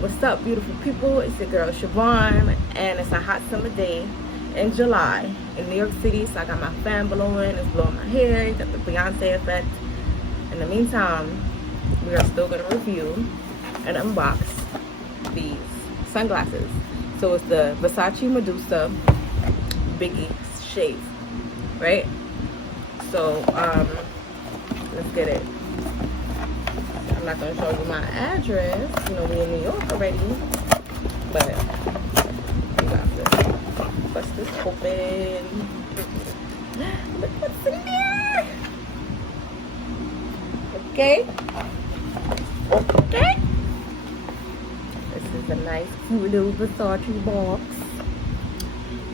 What's up, beautiful people? It's your girl Siobhan, and it's a hot summer day in July in New York City. So I got my fan blowing, it's blowing my hair, got the Beyonce effect. In the meantime, we are still gonna review and unbox these sunglasses. So it's the Versace Medusa Biggie shades, right? So let's get it. I'm not going to show you my address. You know, we in New York already. But we got to bust this open. Look what's in there. Okay. Okay. This is a nice, cute little Versace box.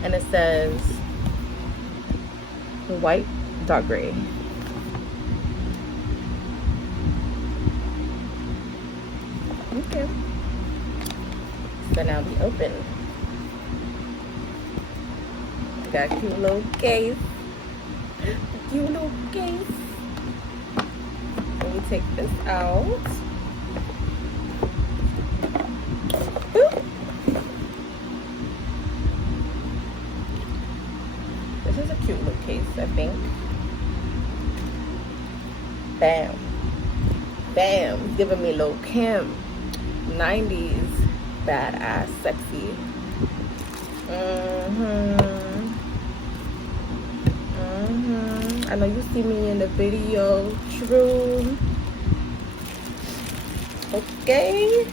And it says white, dark gray. Okay. So now we open. Got a cute little case. Cute little case. Let me take this out. Boop. This is a cute little case, I think. Bam. Bam. Giving me little Kim. 90s badass sexy. I know you see me in the video. True. Okay.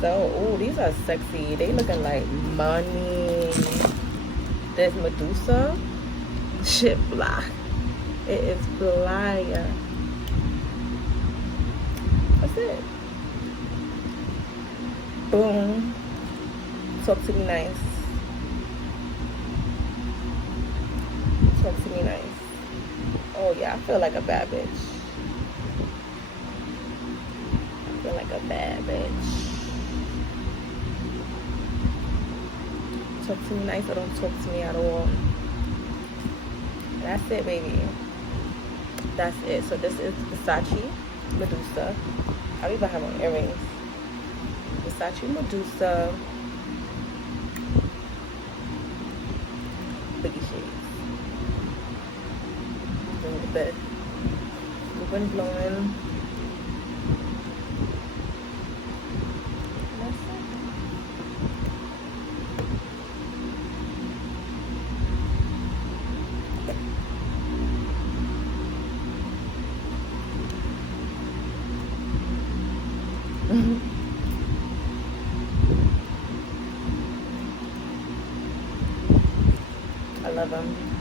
So, oh, these are sexy. They looking like money. There's Medusa. Shit fly. It is fly. That's it. Boom. Talk to me nice. Talk to me nice. Oh yeah, I feel like a bad bitch. I feel like a bad bitch. Talk to me nice or don't talk to me at all. That's it, baby. That's it. So this is Versace Medusa. I even have on earrings. Versace Medusa Biggie shades. Going to bed. Moving, blowing. That's it. I love them.